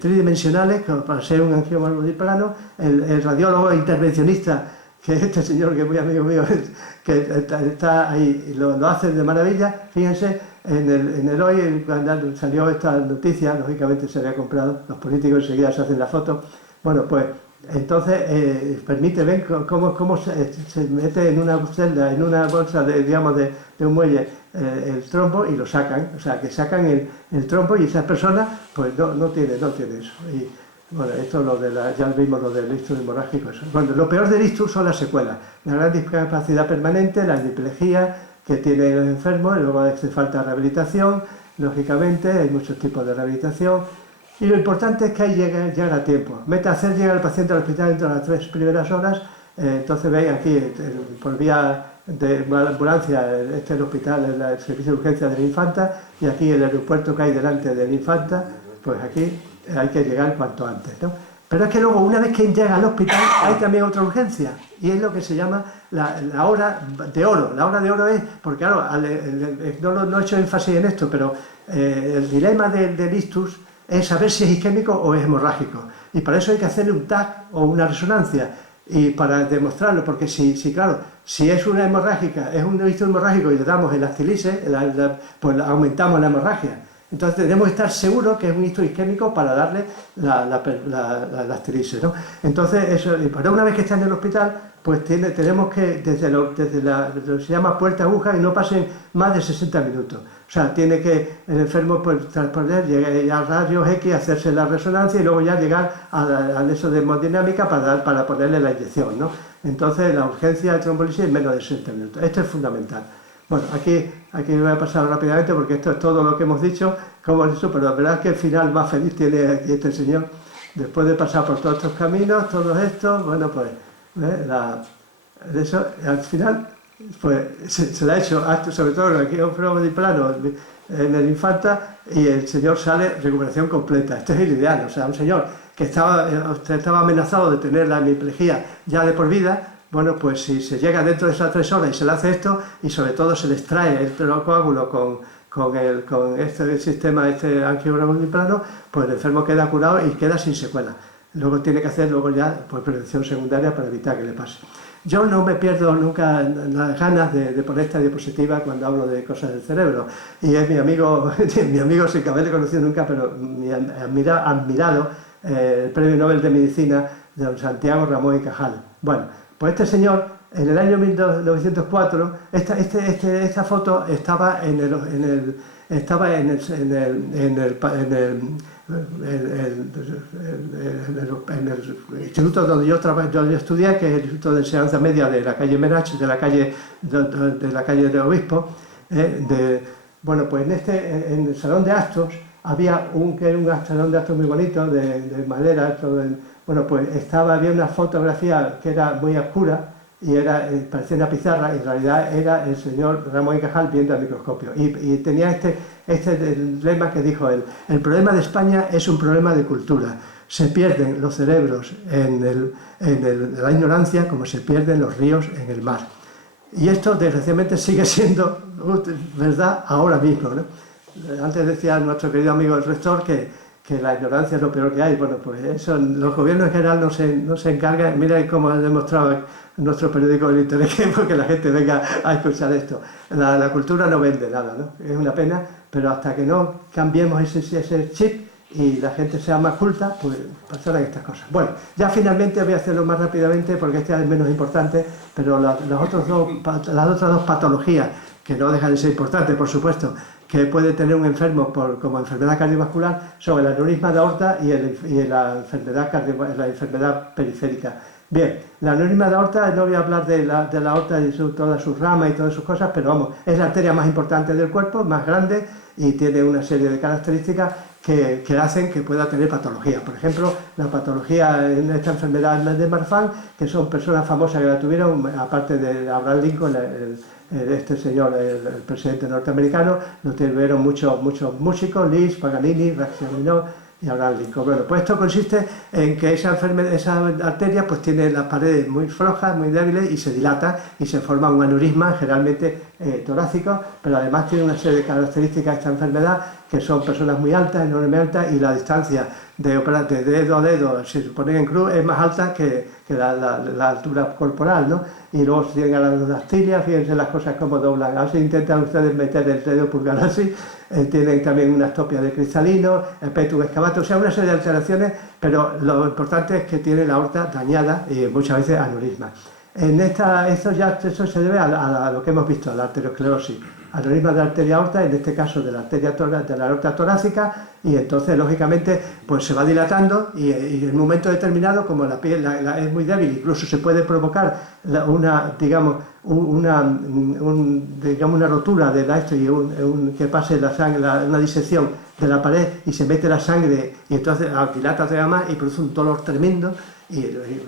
tridimensionales, para ser un angiograma biplano. El radiólogo intervencionista, que este señor, que es muy amigo mío, que está ahí, lo hace de maravilla. Fíjense, en el hoy, cuando salió esta noticia, lógicamente se había comprado, los políticos enseguida se hacen la foto. Bueno, pues entonces permite ver cómo se mete en una celda, en una bolsa de un muelle, el trombo, y lo sacan. O sea, que sacan el trombo, y esa persona pues no tiene eso. Bueno, esto ya vimos lo del ictus hemorrágico. Eso. Bueno, lo peor del ictus son las secuelas. La gran discapacidad permanente, la hemiplegia que tienen los enfermos, y luego hace falta rehabilitación, lógicamente, hay muchos tipos de rehabilitación. Y lo importante es que ahí llegar a tiempo. Meta hacer llegar al paciente al hospital dentro de las 3 primeras horas. Entonces veis aquí, por vía de una ambulancia, este es el hospital, el servicio de urgencia de la Infanta, y aquí el aeropuerto que hay delante de la Infanta, pues aquí hay que llegar cuanto antes, ¿no? Pero es que luego, una vez que llega al hospital, hay también otra urgencia, y es lo que se llama la hora de oro. La hora de oro es, porque claro, no he hecho énfasis en esto, pero el dilema del ictus es saber si es isquémico o es hemorrágico, y para eso hay que hacerle un TAC o una resonancia, y para demostrarlo, porque claro, si es una hemorrágica, es un ictus hemorrágico y le damos el actilise, pues aumentamos la hemorragia. Entonces tenemos que estar seguros que es un ictus isquémico para darle la actilise, ¿no? Entonces, eso, pero una vez que está en el hospital, pues tenemos que, desde lo que se llama puerta aguja, y no pasen más de 60 minutos. O sea, tiene que el enfermo pues, transportar, llegar a rayos X, hacerse la resonancia y luego ya llegar a eso de hemodinámica para ponerle la inyección, ¿no? Entonces, la urgencia de trombolisis es menos de 60 minutos. Esto es fundamental. Bueno, aquí voy a pasar rápidamente porque esto es todo lo que hemos dicho, pero la verdad es que el final más feliz tiene aquí este señor. Después de pasar por todos estos caminos, todos estos, bueno, pues, eso, al final, pues se le ha hecho, sobre todo aquí en un plano en el Infanta, y el señor sale recuperación completa. Esto es el ideal, o sea, un señor que estaba amenazado de tener la hemiplegia ya de por vida. Bueno, pues si se llega dentro de esas 3 horas y se le hace esto, y sobre todo se le extrae el coágulo con este sistema, este angiograma, pues el enfermo queda curado y queda sin secuela. Luego tiene que hacer ya pues, prevención secundaria para evitar que le pase. Yo no me pierdo nunca las ganas de poner esta diapositiva cuando hablo de cosas del cerebro. Y es mi amigo sin que haberle conocido nunca, pero mi admirado, el Premio Nobel de Medicina, de don Santiago Ramón y Cajal. Bueno, pues este señor, en el año 1904, esta foto estaba en el instituto donde yo estudié, que es el Instituto de Enseñanza Media de la calle Menach, de la calle del Obispo. Bueno, pues en el salón de actos había un salón de actos muy bonito, de madera, bueno, pues había una fotografía que era muy oscura y parecía una pizarra, y en realidad era el señor Ramón y Cajal viendo al microscopio. Y tenía este lema que dijo él: el problema de España es un problema de cultura. Se pierden los cerebros en la ignorancia como se pierden los ríos en el mar. Y esto, desgraciadamente, sigue siendo verdad ahora mismo, ¿no? Antes decía nuestro querido amigo el rector que la ignorancia es lo peor que hay. Bueno, pues eso, los gobiernos en general no se encargan. Mira cómo ha demostrado nuestro periódico El Interés, porque la gente venga a escuchar esto. La cultura no vende nada, ¿no? Es una pena, pero hasta que no cambiemos ese chip y la gente sea más culta, pues pasarán estas cosas. Bueno, ya finalmente voy a hacerlo más rápidamente porque este es menos importante, pero las otras dos patologías, que no dejan de ser importantes, por supuesto, que puede tener un enfermo como enfermedad cardiovascular, son el aneurisma de aorta y la enfermedad periférica. Bien, la aneurisma de aorta, no voy a hablar de la aorta y todas sus ramas y todas sus cosas, pero vamos, es la arteria más importante del cuerpo, más grande, y tiene una serie de características que hacen que pueda tener patologías. Por ejemplo, la patología en esta enfermedad de Marfan, que son personas famosas que la tuvieron, aparte de Abraham Lincoln, este señor, el presidente norteamericano, lo tuvieron muchos músicos: Liszt, Paganini, Rachmaninoff y Abraham Lincoln. Bueno, pues esto consiste en que esa arteria pues tiene las paredes muy flojas, muy débiles, y se dilata y se forma un aneurisma, generalmente torácico, pero además tiene una serie de características esta enfermedad, que son personas muy altas, enormemente altas, y la distancia de dedo a dedo, si se ponen en cruz, es más alta que la altura corporal, ¿no? Y luego se tienen a las dactilias, fíjense las cosas como doblan. Así intentan ustedes meter el dedo pulgar así. Tienen también una estopia de cristalino, el petum excavato, o sea, una serie de alteraciones, pero lo importante es que tiene la aorta dañada y muchas veces aneurisma. Eso se debe a lo que hemos visto, a la arteriosclerosis, aneurisma de la arteria aorta, en este caso de la aorta torácica, y entonces lógicamente pues se va dilatando y en un momento determinado, como la piel es muy débil, incluso se puede provocar una rotura de esto y que pase la sangre, una disección de la pared y se mete la sangre y entonces dilata todavía más y produce un dolor tremendo. Y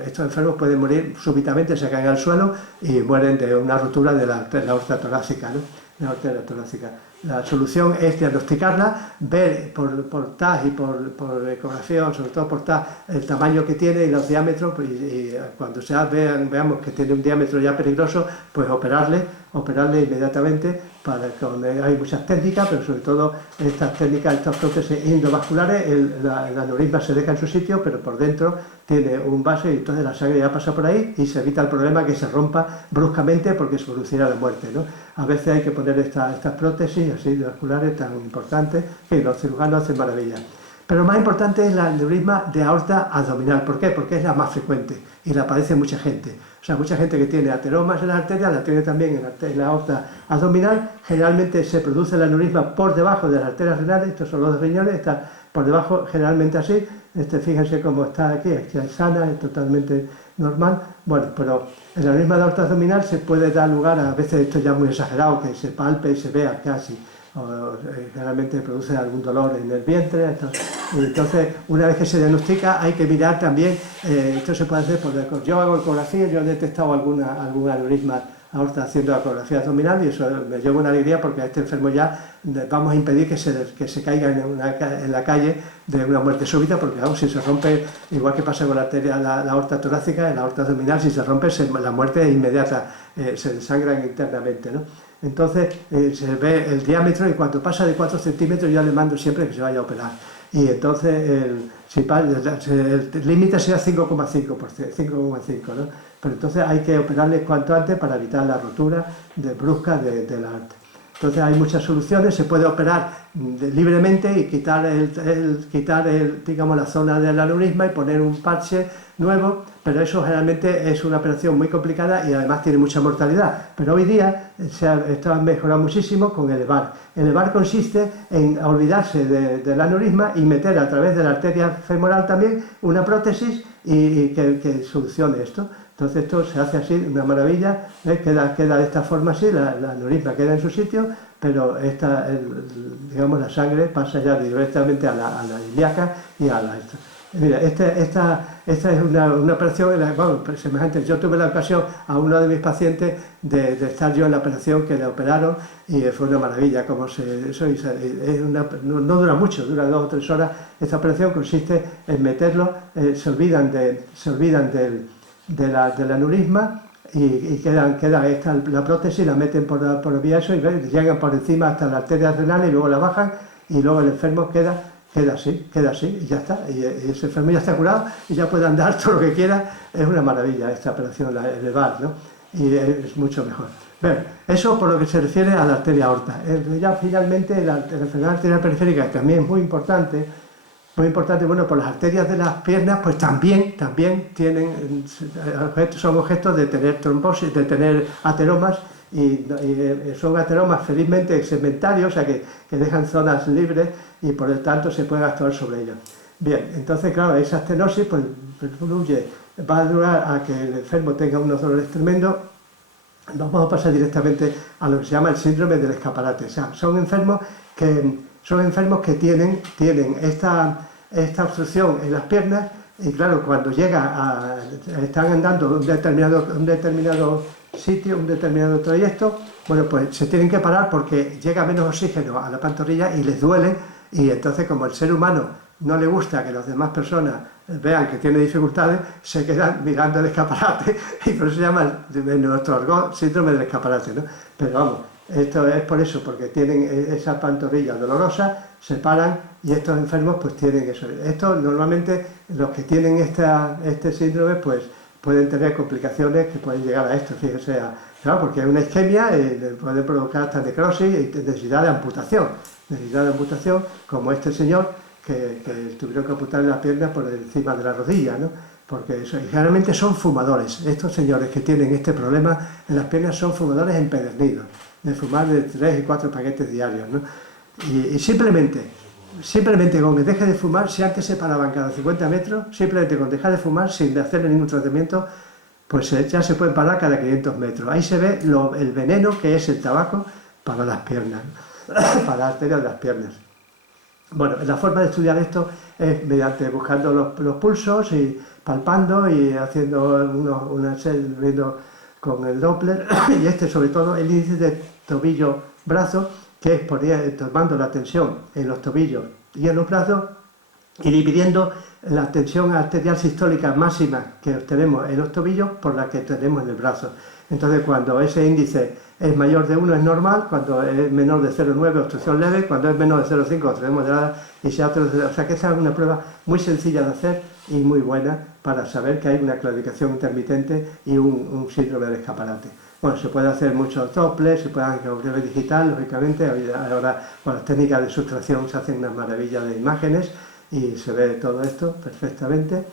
estos enfermos pueden morir súbitamente, se caen al suelo y mueren de una rotura de la aorta torácica, ¿no? La arteria torácica. La solución es diagnosticarla, ver por TAC y por ecografía, sobre todo por TAC, el tamaño que tiene y los diámetros, y cuando veamos que tiene un diámetro ya peligroso, pues operarle inmediatamente. Hay muchas técnicas, pero sobre todo estas prótesis endovasculares, el aneurisma se deja en su sitio, pero por dentro tiene un vaso y entonces la sangre ya pasa por ahí y se evita el problema que se rompa bruscamente porque se produciera la muerte, ¿no? A veces hay que poner estas prótesis así vasculares tan importantes que los cirujanos hacen maravillas. Pero lo más importante es la aneurisma de aorta abdominal. ¿Por qué? Porque es la más frecuente y la padece mucha gente. O sea, mucha gente que tiene ateromas en las arterias, la tiene también en la aorta abdominal. Generalmente se produce el aneurisma por debajo de las arterias renales, estos son los riñones, está por debajo generalmente así. Fíjense cómo está aquí es sana, es totalmente normal. Bueno, pero el aneurisma de aorta abdominal se puede dar lugar a veces, esto ya es muy exagerado, que se palpe y se vea casi. Generalmente produce algún dolor en el vientre. Entonces, una vez que se diagnostica, hay que mirar también, esto se puede hacer yo hago ecografía, yo he detectado algún aneurisma aorta haciendo ecografía abdominal y eso me lleva una alegría porque a este enfermo ya vamos a impedir que se caiga en la calle de una muerte súbita, porque vamos, si se rompe, igual que pasa con la aorta torácica, en la aorta abdominal, si se rompe la muerte es inmediata, se desangran internamente, ¿no? Entonces se ve el diámetro y cuando pasa de 4 centímetros yo le mando siempre que se vaya a operar. Y entonces el límite sería 5,5, ¿no? Pero entonces hay que operarle cuanto antes para evitar la rotura brusca de la aorta. Entonces hay muchas soluciones, se puede operar libremente y quitar digamos, la zona del aneurisma y poner un parche nuevo, pero eso generalmente es una operación muy complicada y además tiene mucha mortalidad. Pero hoy día esto ha mejorado muchísimo con el EVAR. El EVAR consiste en olvidarse del aneurisma y meter a través de la arteria femoral también una prótesis y que solucione esto. Entonces esto se hace así, una maravilla, queda de esta forma así, la aneurisma queda en su sitio, pero digamos, la sangre pasa ya directamente a la ilíaca y a la... Mira, esta es una operación semejante. Yo tuve la ocasión a uno de mis pacientes de estar yo en la operación que le operaron y fue una maravilla. No dura mucho, dura 2 o 3 horas. Esta operación consiste en meterlo, se olvidan del aneurisma y queda la prótesis, la meten por vía eso y llegan por encima hasta la arteria renal y luego la bajan y luego el enfermo queda así y ya está, y ese enfermo ya está curado y ya puede andar todo lo que quiera. Es una maravilla esta operación, el EVAR, ¿no? Y es mucho mejor. Bien, eso por lo que se refiere a la arteria aorta. Ya finalmente la enfermedad arterial periférica, que también es muy importante, bueno, por las arterias de las piernas, pues también tienen son objetos de tener trombosis, de tener ateromas, y son ateromas felizmente segmentarios, o sea que dejan zonas libres y por lo tanto se puede actuar sobre ellos. Bien, entonces claro, esa estenosis pues va a durar a que el enfermo tenga unos dolores tremendos. Vamos a pasar directamente a lo que se llama el síndrome del escaparate. O sea, son enfermos que tienen esta obstrucción en las piernas y claro, cuando están andando un determinado sitio, un determinado trayecto, bueno, pues se tienen que parar porque llega menos oxígeno a la pantorrilla y les duele, y entonces como el ser humano no le gusta que las demás personas vean que tiene dificultades, se quedan mirando el escaparate y por eso se llama en nuestro argot síndrome del escaparate, ¿no? Pero vamos, esto es por eso, porque tienen esa pantorrilla dolorosa, se paran y estos enfermos pues tienen eso. Esto normalmente los que tienen este síndrome pues pueden tener complicaciones que pueden llegar a esto, fíjense, claro, porque es una isquemia, puede provocar hasta necrosis y necesidad de amputación, como este señor que tuvieron que amputar las piernas por encima de la rodilla, ¿no? porque generalmente son fumadores. Estos señores que tienen este problema en las piernas son fumadores empedernidos, de fumar de 3 y 4 paquetes diarios, ¿no? Y simplemente con que deje de fumar, si antes se paraban cada 50 metros, simplemente con dejar de fumar sin hacerle ningún tratamiento, pues ya se pueden parar cada 500 metros. Ahí se ve el veneno que es el tabaco para las piernas, para las arterias de las piernas. Bueno, la forma de estudiar esto es mediante buscando los pulsos y palpando y haciendo viendo con el Doppler y sobre todo el índice de tobillo-brazo, que es tomando la tensión en los tobillos y en los brazos y dividiendo la tensión arterial sistólica máxima que obtenemos en los tobillos por la que tenemos en el brazo. Entonces, cuando ese índice es mayor de 1 es normal, cuando es menor de 0,9 obstrucción leve, cuando es menor de 0,5 obstrucción moderada y sea o sea que esa es una prueba muy sencilla de hacer y muy buena para saber que hay una claudicación intermitente y un síndrome del escaparate. Bueno, se puede hacer muchos Doppler, se puede hacer con digital, lógicamente, ahora con las técnicas de sustracción se hacen unas maravillas de imágenes y se ve todo esto perfectamente.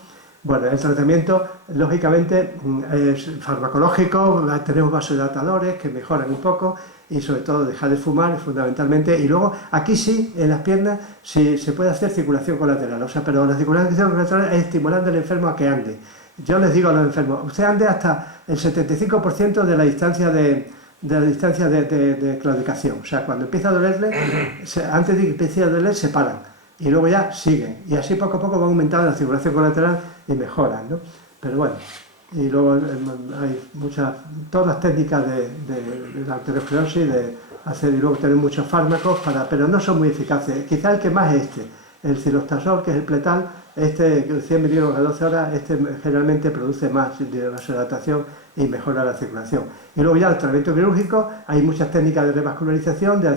Bueno, el tratamiento, lógicamente, es farmacológico, tenemos vasodilatadores que mejoran un poco y sobre todo dejar de fumar fundamentalmente. Y luego, aquí sí, en las piernas, sí se puede hacer circulación colateral, o sea, pero la circulación colateral es estimulando al enfermo a que ande. Yo les digo a los enfermos, usted ande hasta el 75% de la distancia de claudicación. O sea, cuando empieza a dolerle, antes de que empiece a doler, se paran. Y luego ya siguen. Y así poco a poco va aumentando la circulación colateral y mejoran, ¿no? Pero bueno, y luego hay todas las técnicas de la arteriosclerosis, de hacer y luego tener muchos fármacos, pero no son muy eficaces. Quizá el que más es el cilostazol, que es el pletal, 100 miligramos a 12 horas, generalmente produce más vasodilatación y mejora la circulación. Y luego ya el tratamiento quirúrgico, hay muchas técnicas de revascularización, de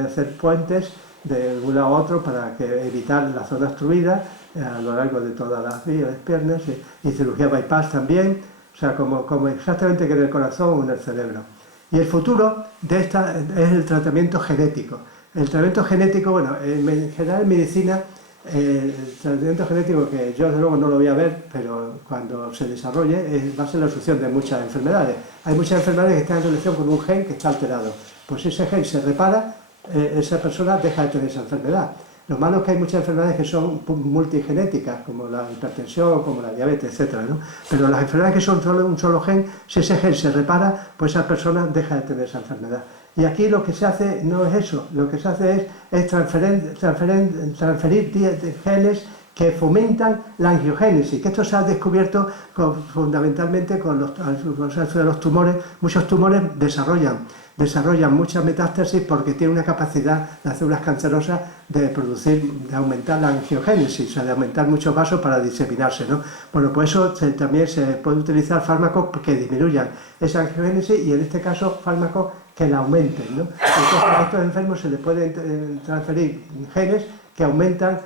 hacer puentes de un lado a otro para evitar la zona obstruida a lo largo de todas las piernas y cirugía bypass también, o sea, como exactamente que en el corazón o en el cerebro. Y el futuro de esta es el tratamiento genético. El tratamiento genético, bueno, en general en medicina, el tratamiento genético, que yo desde luego no lo voy a ver, pero cuando se desarrolle va a ser la solución de muchas enfermedades. Hay muchas enfermedades que están en relación con un gen que está alterado. Pues si ese gen se repara, esa persona deja de tener esa enfermedad. Lo malo es que hay muchas enfermedades que son multigenéticas, como la hipertensión, como la diabetes, etc., ¿no? Pero las enfermedades que son solo un solo gen, si ese gen se repara, pues esa persona deja de tener esa enfermedad. Y aquí lo que se hace no es eso, lo que se hace es transferir genes que fomentan la angiogénesis, que esto se ha descubierto fundamentalmente con los tumores. Muchos tumores desarrollan mucha metástasis porque tienen una capacidad de células cancerosas de aumentar la angiogénesis, o sea, de aumentar muchos vasos para diseminarse, ¿no? Bueno, pues eso también se puede utilizar fármacos que disminuyan esa angiogénesis y en este caso fármacos que la aumenten, ¿no? Entonces a estos enfermos se les pueden transferir genes que aumentan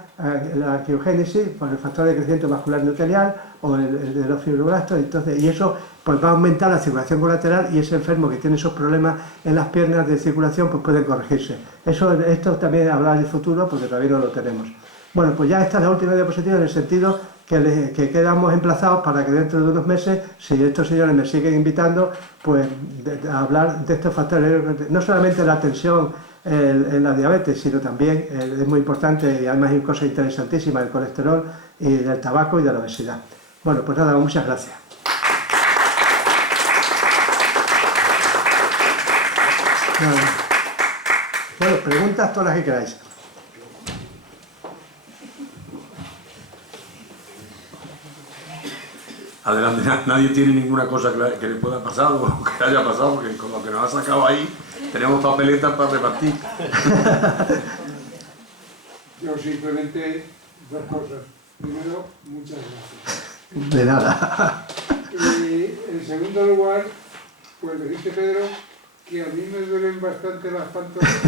la angiogénesis por el factor de crecimiento vascular endotelial o de los fibroblastos, y eso pues va a aumentar la circulación colateral y ese enfermo que tiene esos problemas en las piernas de circulación pues puede corregirse. Esto también habla del futuro porque todavía no lo tenemos. Bueno, pues ya esta es la última diapositiva en el sentido que quedamos emplazados para que dentro de unos meses, si estos señores me siguen invitando, pues a hablar de estos factores, no solamente la tensión en la diabetes, sino también es muy importante y además hay cosas interesantísimas, el colesterol y del tabaco y de la obesidad. Bueno, pues nada, muchas gracias. Bueno, preguntas todas las que queráis. Adelante, nadie tiene ninguna cosa que le pueda pasar o que haya pasado, porque con lo que nos ha sacado ahí tenemos papeletas para repartir. Yo simplemente dos cosas. Primero, muchas gracias. De nada. Y en segundo lugar, pues dijiste, Pedro, que a mí me duelen bastante las pantorrillas.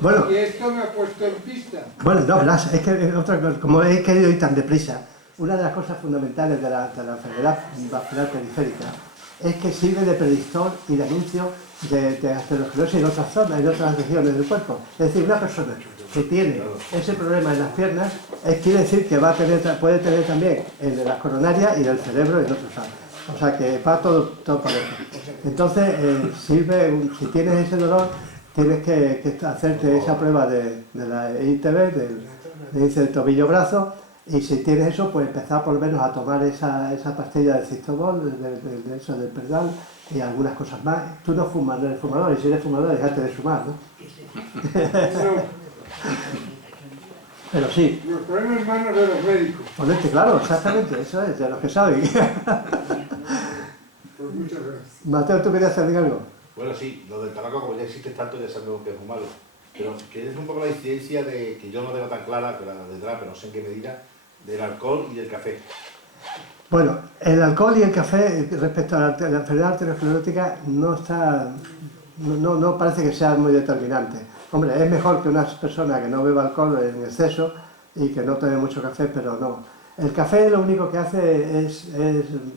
Bueno, Y esto me ha puesto en pista. bueno, no, verás, es que otra cosa, como he querido ir tan deprisa, una de las cosas fundamentales de la enfermedad vascular periférica es que sirve de predictor y de anuncio de aterosclerosis en otras zonas, en otras regiones del cuerpo. Es decir, una persona que tiene ese problema en las piernas, quiere decir que puede tener también el de las coronarias y del cerebro en otros lados. O sea que va todo parejo. Entonces, sirve, si tienes ese dolor, tienes que hacerte esa prueba de la ITB, del índice del tobillo-brazo, y si tienes eso, pues empezar por lo menos a tomar esa pastilla del Cistobol, del Perdal, y algunas cosas más. Tú no fumas, no eres fumador, y si eres fumador, déjate de fumar, ¿no? Pero sí. Los problemas en manos de los médicos. Ponerte, claro, exactamente, eso es, de los que saben. Pues muchas gracias. Mateo, ¿tú querías hacer algo? Bueno, sí, lo del tabaco, como ya existe tanto, ya sabemos que es muy malo. Pero que es un poco la incidencia de, que yo no tengo tan clara, que la tendrá, pero no sé en qué medida, del alcohol y del café. Bueno, el alcohol y el café respecto a la enfermedad arteriosclerótica no parece que sea muy determinante. Hombre, es mejor que una persona que no beba alcohol en exceso y que no tome mucho café, pero no. El café lo único que hace es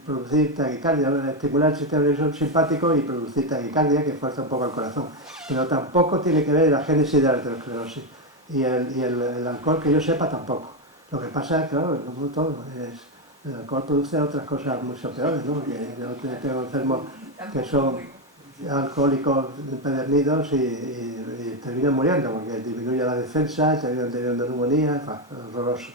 producir taquicardia, estimular el sistema nervioso simpático y producir taquicardia, que fuerza un poco el corazón. Pero tampoco tiene que ver la génesis de la arteriosclerosis. Y el alcohol, que yo sepa, tampoco. Lo que pasa es, claro, como todo, el alcohol produce otras cosas mucho peores, ¿no? Que yo tengo enfermos que son alcohólicos empedernidos y terminan muriendo porque disminuye la defensa, terminan teniendo neumonía, horroroso.